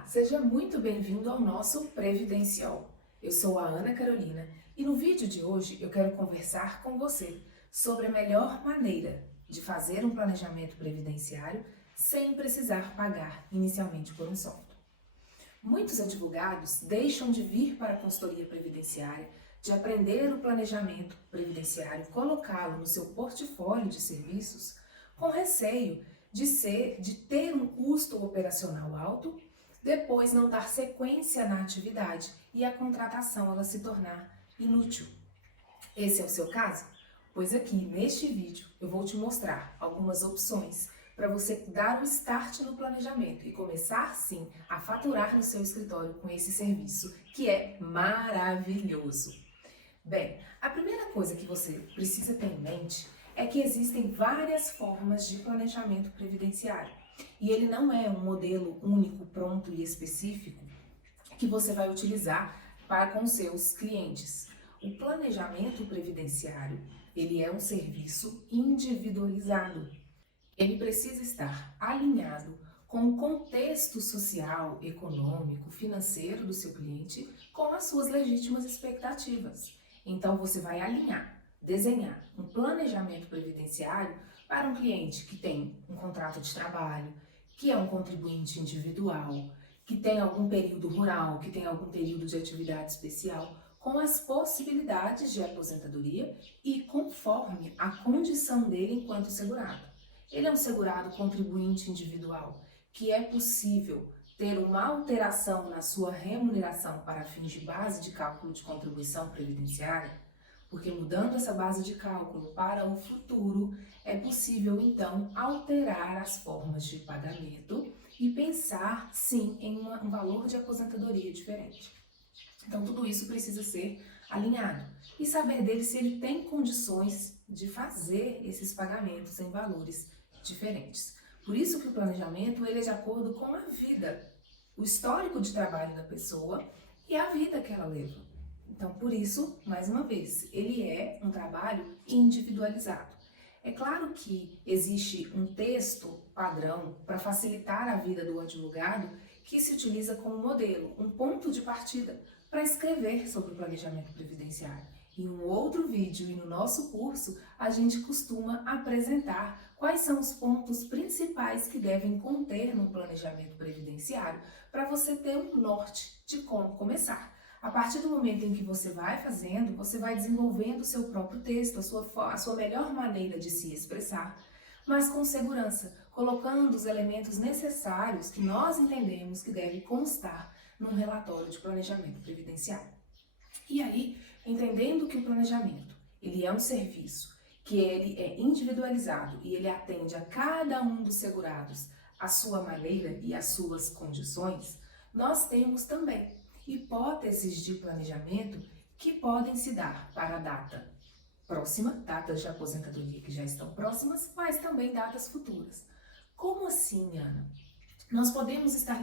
Olá, seja muito bem-vindo ao nosso Previdencial. Eu sou a Ana Carolina e no vídeo de hoje eu quero conversar com você sobre a melhor maneira de fazer um planejamento previdenciário sem precisar pagar inicialmente por um software. Muitos advogados deixam de vir para a consultoria previdenciária, de aprender o planejamento previdenciário e colocá-lo no seu portfólio de serviços com receio de ter um custo operacional alto, depois não dar sequência na atividade e a contratação ela se tornar inútil. Esse é o seu caso? Pois aqui neste vídeo eu vou te mostrar algumas opções para você dar um start no planejamento e começar sim a faturar no seu escritório com esse serviço que é maravilhoso. Bem, a primeira coisa que você precisa ter em mente é que existem várias formas de planejamento previdenciário e ele não é um modelo único, pronto e específico que você vai utilizar para com seus clientes. O planejamento previdenciário, ele é um serviço individualizado. Ele precisa estar alinhado com o contexto social, econômico, financeiro do seu cliente, com as suas legítimas expectativas. Então você vai alinhar, desenhar um planejamento previdenciário para um cliente que tem um contrato de trabalho, que é um contribuinte individual, que tem algum período rural, que tem algum período de atividade especial, com as possibilidades de aposentadoria e conforme a condição dele enquanto segurado. Ele é um segurado contribuinte individual, que é possível ter uma alteração na sua remuneração para fins de base de cálculo de contribuição previdenciária, porque mudando essa base de cálculo para o futuro, é possível então alterar as formas de pagamento e pensar sim em um valor de aposentadoria diferente. Então tudo isso precisa ser alinhado e saber dele se ele tem condições de fazer esses pagamentos em valores diferentes. Por isso que o planejamento ele é de acordo com a vida, o histórico de trabalho da pessoa e a vida que ela leva. Então, por isso, mais uma vez, ele é um trabalho individualizado. É claro que existe um texto padrão para facilitar a vida do advogado que se utiliza como modelo, um ponto de partida para escrever sobre o planejamento previdenciário. Em um outro vídeo e no nosso curso, a gente costuma apresentar quais são os pontos principais que devem conter no planejamento previdenciário para você ter um norte de como começar. A partir do momento em que você vai fazendo, você vai desenvolvendo o seu próprio texto, a sua melhor maneira de se expressar, mas com segurança, colocando os elementos necessários que nós entendemos que deve constar num relatório de planejamento previdenciário. E aí, entendendo que o planejamento, ele é um serviço, que ele é individualizado e ele atende a cada um dos segurados a sua maneira e as suas condições, nós temos também hipóteses de planejamento que podem se dar para a data próxima, datas de aposentadoria que já estão próximas, mas também datas futuras. Como assim, Ana? Nós podemos estar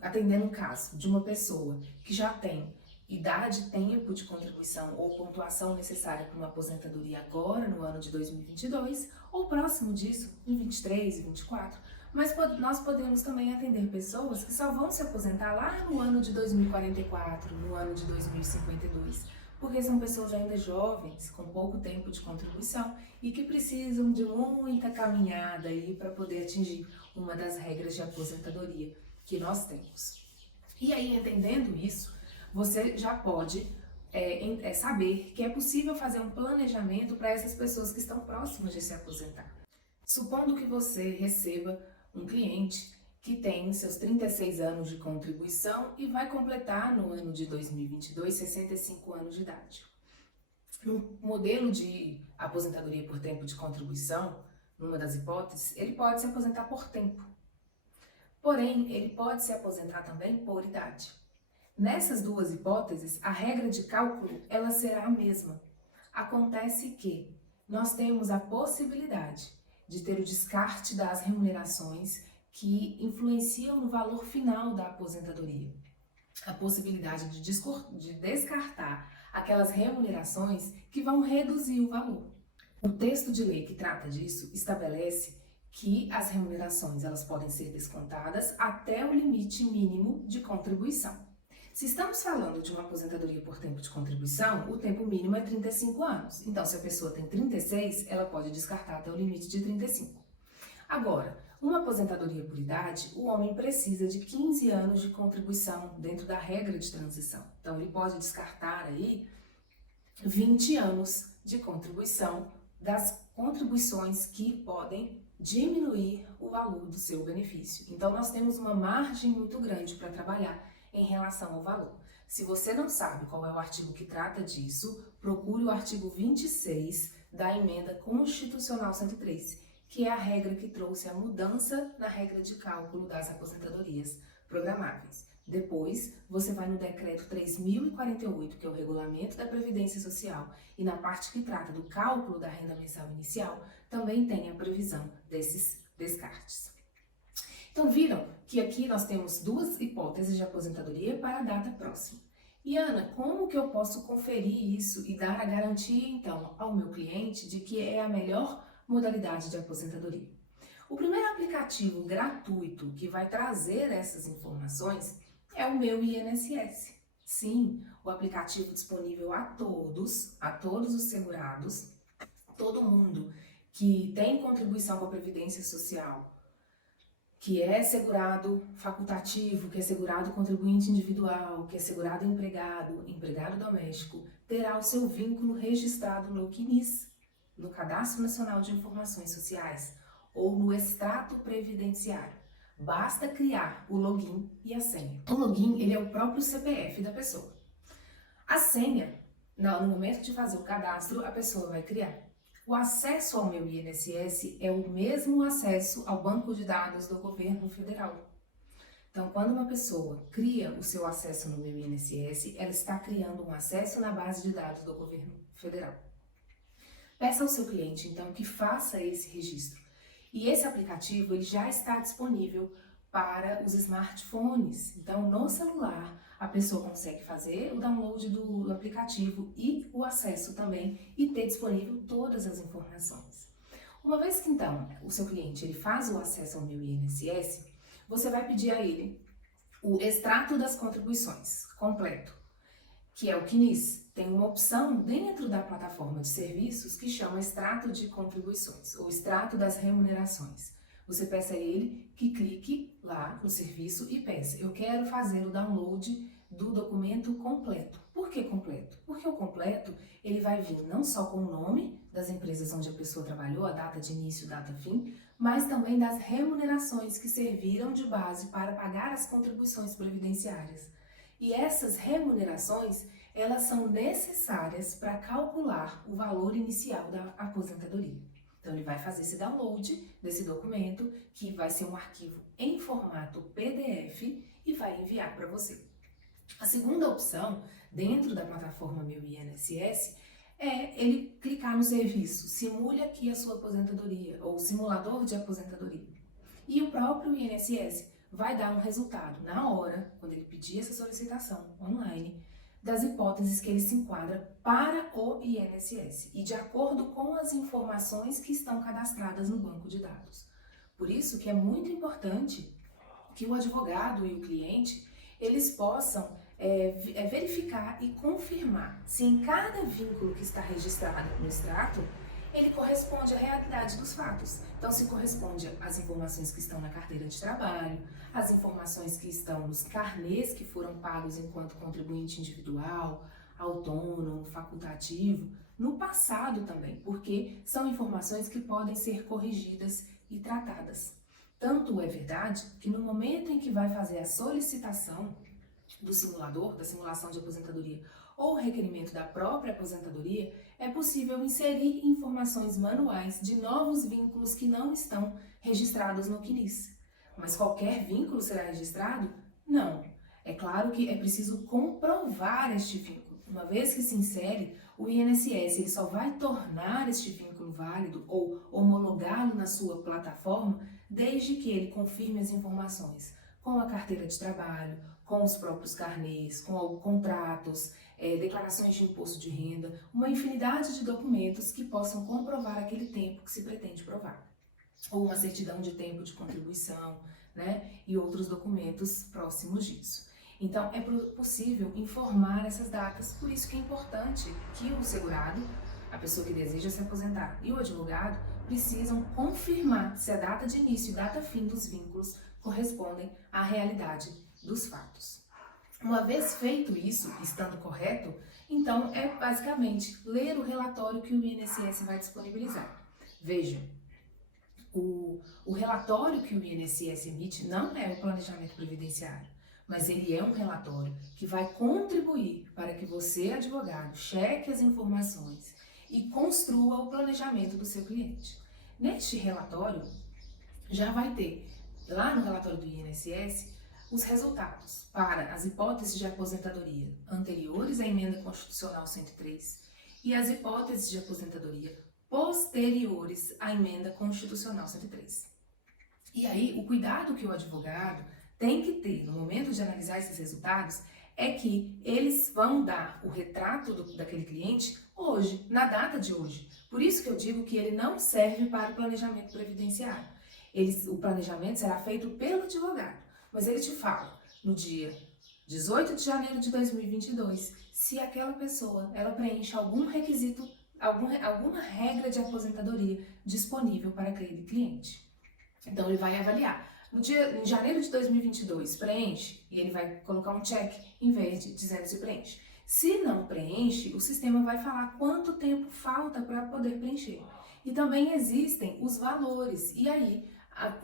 atendendo um caso de uma pessoa que já tem idade, tempo de contribuição ou pontuação necessária para uma aposentadoria agora, no ano de 2022, ou próximo disso, em 23 e 24, mas nós podemos também atender pessoas que só vão se aposentar lá no ano de 2044, no ano de 2052, porque são pessoas ainda jovens, com pouco tempo de contribuição e que precisam de muita caminhada aí para poder atingir uma das regras de aposentadoria que nós temos. E aí, entendendo isso, você já pode saber que é possível fazer um planejamento para essas pessoas que estão próximas de se aposentar. Supondo que você receba um cliente que tem seus 36 anos de contribuição e vai completar no ano de 2022 65 anos de idade. No modelo de aposentadoria por tempo de contribuição, numa das hipóteses, ele pode se aposentar por tempo. Porém, ele pode se aposentar também por idade. Nessas duas hipóteses, a regra de cálculo ela será a mesma. Acontece que nós temos a possibilidade de ter o descarte das remunerações que influenciam no valor final da aposentadoria. A possibilidade de descartar aquelas remunerações que vão reduzir o valor. O texto de lei que trata disso estabelece que as remunerações elas podem ser descontadas até o limite mínimo de contribuição. Se estamos falando de uma aposentadoria por tempo de contribuição, o tempo mínimo é 35 anos. Então, se a pessoa tem 36, ela pode descartar até o limite de 35. Agora, uma aposentadoria por idade, o homem precisa de 15 anos de contribuição dentro da regra de transição. Então, ele pode descartar aí 20 anos de contribuição das contribuições que podem diminuir o valor do seu benefício. Então, nós temos uma margem muito grande para trabalhar em relação ao valor. Se você não sabe qual é o artigo que trata disso, procure o artigo 26 da Emenda Constitucional 103, que é a regra que trouxe a mudança na regra de cálculo das aposentadorias programáveis. Depois, você vai no decreto 3048, que é o regulamento da Previdência Social, e na parte que trata do cálculo da renda mensal inicial, também tem a previsão desses descartes. Então, viram que aqui nós temos duas hipóteses de aposentadoria para a data próxima. E Ana, como que eu posso conferir isso e dar a garantia, então, ao meu cliente de que é a melhor modalidade de aposentadoria? O primeiro aplicativo gratuito que vai trazer essas informações é o Meu INSS. Sim, o aplicativo disponível a todos os segurados, todo mundo que tem contribuição com a Previdência Social, que é segurado facultativo, que é segurado contribuinte individual, que é segurado empregado, empregado doméstico, terá o seu vínculo registrado no CNIS, no Cadastro Nacional de Informações Sociais, ou no extrato previdenciário. Basta criar o login e a senha. O login, ele é o próprio CPF da pessoa. A senha, no momento de fazer o cadastro, a pessoa vai criar. O acesso ao Meu INSS é o mesmo acesso ao banco de dados do governo federal. Então, quando uma pessoa cria o seu acesso no Meu INSS, ela está criando um acesso na base de dados do governo federal. Peça ao seu cliente, então, que faça esse registro. E esse aplicativo ele já está disponível para os smartphones. Então, no celular, a pessoa consegue fazer o download do aplicativo e o acesso também e ter disponível todas as informações. Uma vez que, então, o seu cliente ele faz o acesso ao Meu INSS, você vai pedir a ele o extrato das contribuições completo, que é o CNIS. Tem uma opção dentro da plataforma de serviços que chama extrato de contribuições ou extrato das remunerações. Você peça a ele que clique lá no serviço e peça, eu quero fazer o download do documento completo. Por que completo? Porque o completo ele vai vir não só com o nome das empresas onde a pessoa trabalhou, a data de início, data fim, mas também das remunerações que serviram de base para pagar as contribuições previdenciárias. E essas remunerações, elas são necessárias para calcular o valor inicial da aposentadoria. Então, ele vai fazer esse download desse documento, que vai ser um arquivo em formato PDF e vai enviar para você. A segunda opção, dentro da plataforma Meu INSS, é ele clicar no serviço Simule aqui a sua aposentadoria, ou Simulador de Aposentadoria. E o próprio INSS vai dar um resultado na hora, quando ele pedir essa solicitação online, das hipóteses que ele se enquadra para o INSS e de acordo com as informações que estão cadastradas no banco de dados. Por isso que é muito importante que o advogado e o cliente, eles possam verificar e confirmar se em cada vínculo que está registrado no extrato, ele corresponde à realidade dos fatos. Então, se corresponde às informações que estão na carteira de trabalho, as informações que estão nos carnês que foram pagos enquanto contribuinte individual, autônomo, facultativo, no passado também, porque são informações que podem ser corrigidas e tratadas. Tanto é verdade que no momento em que vai fazer a solicitação do simulador, da simulação de aposentadoria, ou requerimento da própria aposentadoria, é possível inserir informações manuais de novos vínculos que não estão registrados no CNIS. Mas qualquer vínculo será registrado? Não. É claro que é preciso comprovar este vínculo. Uma vez que se insere, o INSS ele só vai tornar este vínculo válido ou homologá-lo na sua plataforma desde que ele confirme as informações com a carteira de trabalho, com os próprios carnês, com contratos, declarações de imposto de renda, uma infinidade de documentos que possam comprovar aquele tempo que se pretende provar. ou uma certidão de tempo de contribuição, né, e outros documentos próximos disso. Então, é possível informar essas datas, por isso que é importante que o segurado, a pessoa que deseja se aposentar, e o advogado precisam confirmar se a data de início e data fim dos vínculos correspondem à realidade dos fatos. Uma vez feito isso, estando correto, então é basicamente ler o relatório que o INSS vai disponibilizar. Vejam, o relatório que o INSS emite não é o planejamento previdenciário, mas ele é um relatório que vai contribuir para que você, advogado, cheque as informações e construa o planejamento do seu cliente. Neste relatório, já vai ter, lá no relatório do INSS, os resultados para as hipóteses de aposentadoria anteriores à emenda constitucional 103 e as hipóteses de aposentadoria posteriores à emenda constitucional 103. E aí, o cuidado que o advogado tem que ter no momento de analisar esses resultados é que eles vão dar o retrato daquele cliente hoje, na data de hoje. Por isso que eu digo que ele não serve para o planejamento previdenciário. O planejamento será feito pelo advogado, mas ele te fala no dia 18 de janeiro de 2022 se aquela pessoa ela preenche algum requisito, alguma regra de aposentadoria disponível para aquele cliente. Então ele vai avaliar. Em janeiro de 2022, preenche, e ele vai colocar um check em verde dizendo se preenche. Se não preenche, o sistema vai falar quanto tempo falta para poder preencher. E também existem os valores, e aí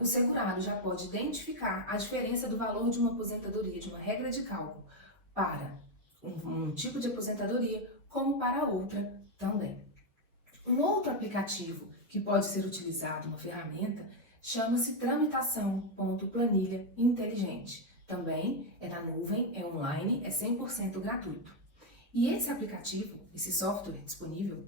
o segurado já pode identificar a diferença do valor de uma aposentadoria, de uma regra de cálculo, para um tipo de aposentadoria, como para outra também. Um outro aplicativo que pode ser utilizado, uma ferramenta, chama-se Tramitação.planilha inteligente. Também é na nuvem, é online, é 100% gratuito. E esse aplicativo, esse software disponível,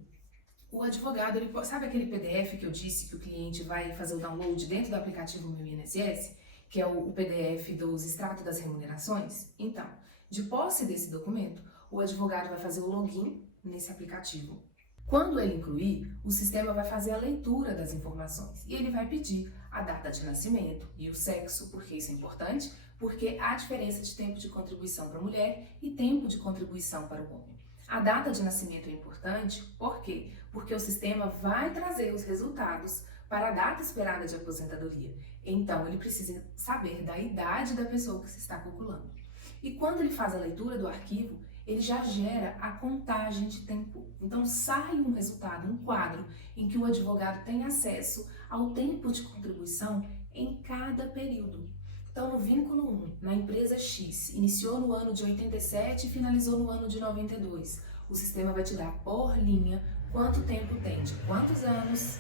o advogado, sabe aquele PDF que eu disse que o cliente vai fazer o download dentro do aplicativo Meu INSS, que é o PDF dos extratos das remunerações? Então, de posse desse documento, o advogado vai fazer o login nesse aplicativo. Quando ele incluir, o sistema vai fazer a leitura das informações e ele vai pedir a data de nascimento e o sexo, porque isso é importante, porque há diferença de tempo de contribuição para a mulher e tempo de contribuição para o homem. A data de nascimento é importante, por quê? Porque o sistema vai trazer os resultados para a data esperada de aposentadoria. Então, ele precisa saber da idade da pessoa que se está calculando. E quando ele faz a leitura do arquivo, ele já gera a contagem de tempo. Então, sai um resultado, um quadro, em que o advogado tem acesso ao tempo de contribuição em cada período. Então, no vínculo 1, na empresa X, iniciou no ano de 87 e finalizou no ano de 92. O sistema vai te dar por linha quanto tempo tem, de quantos anos,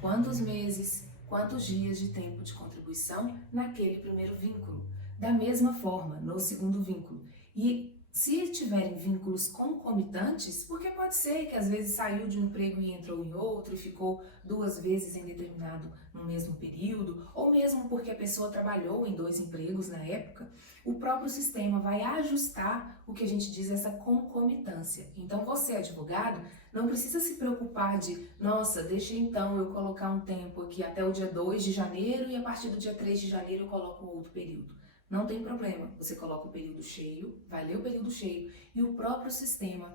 quantos meses, quantos dias de tempo de contribuição naquele primeiro vínculo. Da mesma forma, no segundo vínculo. E se tiverem vínculos concomitantes, porque pode ser que às vezes saiu de um emprego e entrou em outro e ficou 2 vezes em determinado no mesmo período, ou mesmo porque a pessoa trabalhou em 2 empregos na época, o próprio sistema vai ajustar o que a gente diz essa concomitância. Então você, advogado, não precisa se preocupar de, nossa, deixa então eu colocar um tempo aqui até o dia 2 de janeiro e a partir do dia 3 de janeiro eu coloco outro período. Não tem problema, você coloca o período cheio, vai ler o período cheio e o próprio sistema,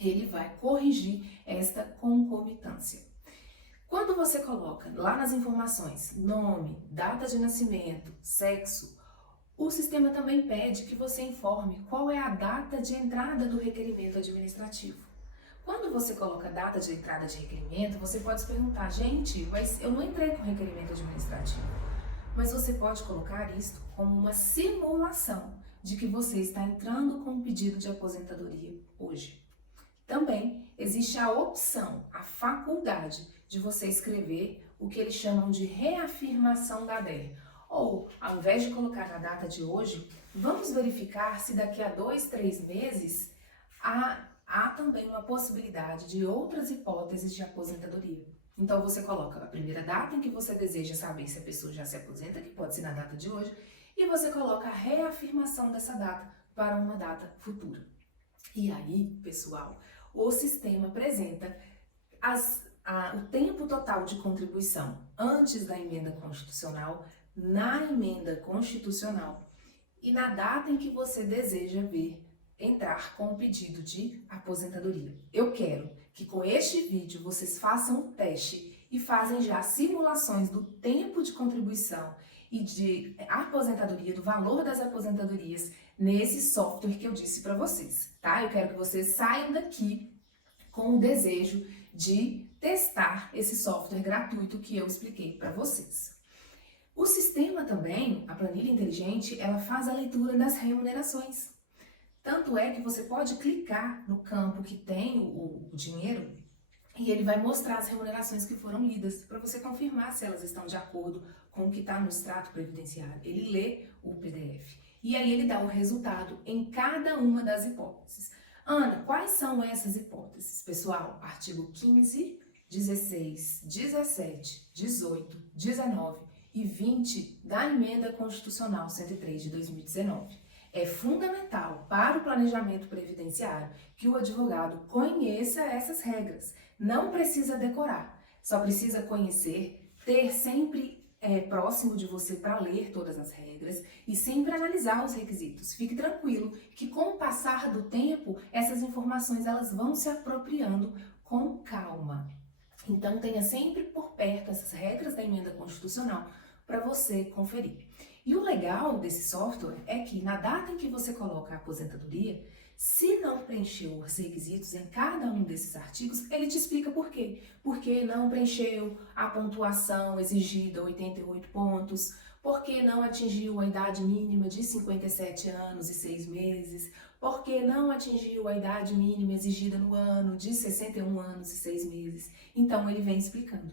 ele vai corrigir esta concomitância. Quando você coloca lá nas informações nome, data de nascimento, sexo, o sistema também pede que você informe qual é a data de entrada do requerimento administrativo. Quando você coloca data de entrada de requerimento, você pode se perguntar, gente, mas eu não entrei com requerimento administrativo. Mas você pode colocar isto como uma simulação de que você está entrando com um pedido de aposentadoria hoje. Também existe a opção, a faculdade de você escrever o que eles chamam de reafirmação da DER. Ou, ao invés de colocar na data de hoje, vamos verificar se daqui a 2, 3 meses há também uma possibilidade de outras hipóteses de aposentadoria. Então você coloca a primeira data em que você deseja saber se a pessoa já se aposenta, que pode ser na data de hoje, e você coloca a reafirmação dessa data para uma data futura. E aí, pessoal, o sistema apresenta o tempo total de contribuição antes da emenda constitucional, na emenda constitucional e na data em que você deseja ver entrar com o pedido de aposentadoria. Eu quero que com este vídeo vocês façam um teste e fazem já simulações do tempo de contribuição e de aposentadoria, do valor das aposentadorias nesse software que eu disse para vocês, tá? Eu quero que vocês saiam daqui com o desejo de testar esse software gratuito que eu expliquei para vocês. O sistema também, a planilha inteligente, ela faz a leitura das remunerações. Tanto é que você pode clicar no campo que tem o dinheiro e ele vai mostrar as remunerações que foram lidas, para você confirmar se elas estão de acordo com o que está no extrato previdenciário. Ele lê o PDF e aí ele dá o resultado em cada uma das hipóteses. Ana, quais são essas hipóteses? Pessoal, artigo 15, 16, 17, 18, 19 e 20 da Emenda Constitucional 103 de 2019. É fundamental para o planejamento previdenciário que o advogado conheça essas regras. Não precisa decorar, só precisa conhecer, ter sempre próximo de você para ler todas as regras e sempre analisar os requisitos. Fique tranquilo que com o passar do tempo, essas informações elas vão se apropriando com calma. Então tenha sempre por perto essas regras da emenda constitucional para você conferir. E o legal desse software é que na data em que você coloca a aposentadoria, se não preencheu os requisitos em cada um desses artigos, ele te explica por quê. Porque não preencheu a pontuação exigida, 88 pontos, porque não atingiu a idade mínima de 57 anos e 6 meses, porque não atingiu a idade mínima exigida no ano de 61 anos e 6 meses. Então ele vem explicando.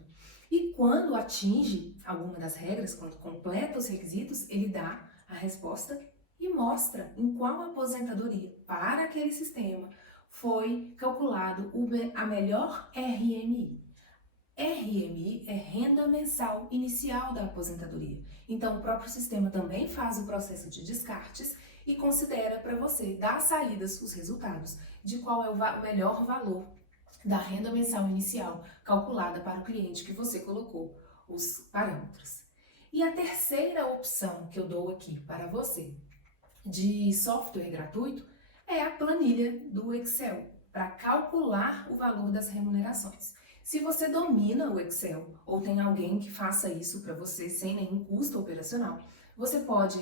E quando atinge alguma das regras, quando completa os requisitos, ele dá a resposta e mostra em qual aposentadoria para aquele sistema foi calculado a melhor RMI. RMI é renda mensal inicial da aposentadoria. Então o próprio sistema também faz o processo de descartes e considera para você dar saídas os resultados de qual é o melhor valor da renda mensal inicial calculada para o cliente que você colocou os parâmetros. E a terceira opção que eu dou aqui para você de software gratuito é a planilha do Excel para calcular o valor das remunerações. Se você domina o Excel ou tem alguém que faça isso para você sem nenhum custo operacional, você pode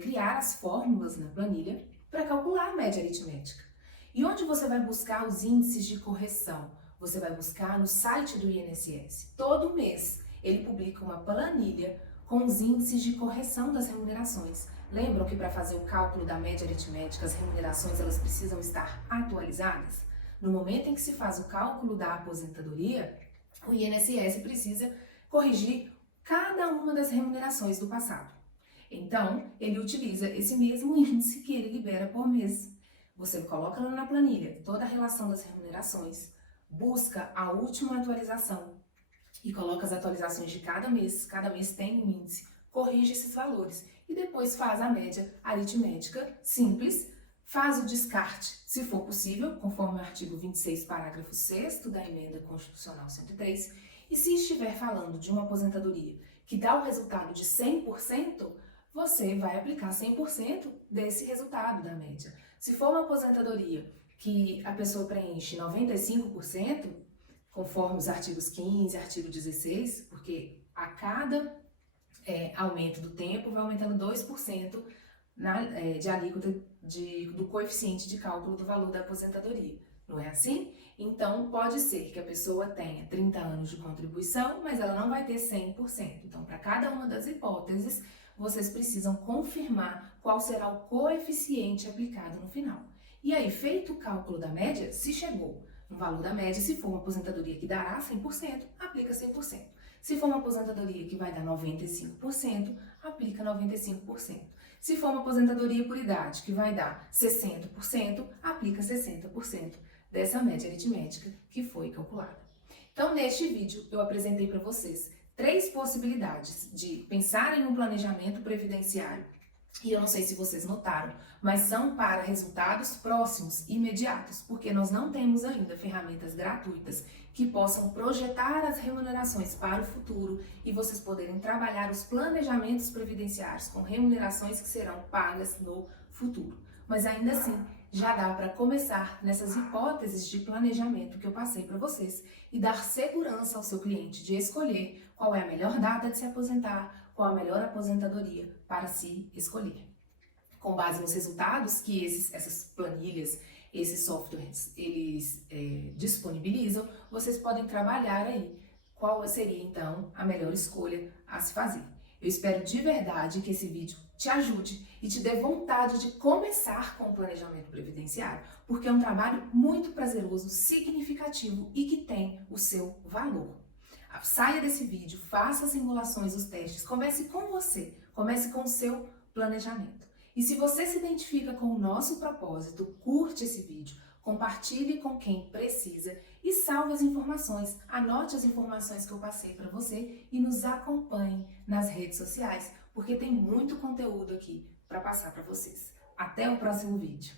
criar as fórmulas na planilha para calcular a média aritmética. E onde você vai buscar os índices de correção? Você vai buscar no site do INSS. Todo mês ele publica uma planilha com os índices de correção das remunerações. Lembram que para fazer o cálculo da média aritmética, as remunerações elas precisam estar atualizadas? No momento em que se faz o cálculo da aposentadoria, o INSS precisa corrigir cada uma das remunerações do passado. Então, ele utiliza esse mesmo índice que ele libera por mês. Você coloca lá na planilha toda a relação das remunerações, busca a última atualização e coloca as atualizações de cada mês tem um índice, corrige esses valores e depois faz a média aritmética simples, faz o descarte, se for possível, conforme o artigo 26, parágrafo 6º da Emenda Constitucional 103, e se estiver falando de uma aposentadoria que dá o resultado de 100%, você vai aplicar 100% desse resultado da média. Se for uma aposentadoria que a pessoa preenche 95%, conforme os artigos 15, artigo 16, porque a cada aumento do tempo vai aumentando 2% de alíquota do coeficiente de cálculo do valor da aposentadoria. Não é assim? Então, pode ser que a pessoa tenha 30 anos de contribuição, mas ela não vai ter 100%. Então, para cada uma das hipóteses, vocês precisam confirmar qual será o coeficiente aplicado no final. E aí, feito o cálculo da média, se chegou no valor da média, se for uma aposentadoria que dará 100%, aplica 100%. Se for uma aposentadoria que vai dar 95%, aplica 95%. Se for uma aposentadoria por idade que vai dar 60%, aplica 60% dessa média aritmética que foi calculada. Então, neste vídeo, eu apresentei para vocês 3 possibilidades de pensar em um planejamento previdenciário E eu não sei se vocês notaram, mas são para resultados próximos, imediatos, porque nós não temos ainda ferramentas gratuitas que possam projetar as remunerações para o futuro e vocês poderem trabalhar os planejamentos previdenciários com remunerações que serão pagas no futuro. Mas ainda assim, já dá para começar nessas hipóteses de planejamento que eu passei para vocês e dar segurança ao seu cliente de escolher qual é a melhor data de se aposentar, qual a melhor aposentadoria para se escolher. Com base nos resultados que essas planilhas, esses softwares, eles disponibilizam, vocês podem trabalhar aí qual seria então a melhor escolha a se fazer. Eu espero de verdade que esse vídeo te ajude e te dê vontade de começar com o planejamento previdenciário, porque é um trabalho muito prazeroso, significativo e que tem o seu valor. Saia desse vídeo, faça as simulações, os testes, comece com você, comece com o seu planejamento. E se você se identifica com o nosso propósito, curte esse vídeo, compartilhe com quem precisa e salve as informações, anote as informações que eu passei para você e nos acompanhe nas redes sociais, porque tem muito conteúdo aqui para passar para vocês. Até o próximo vídeo.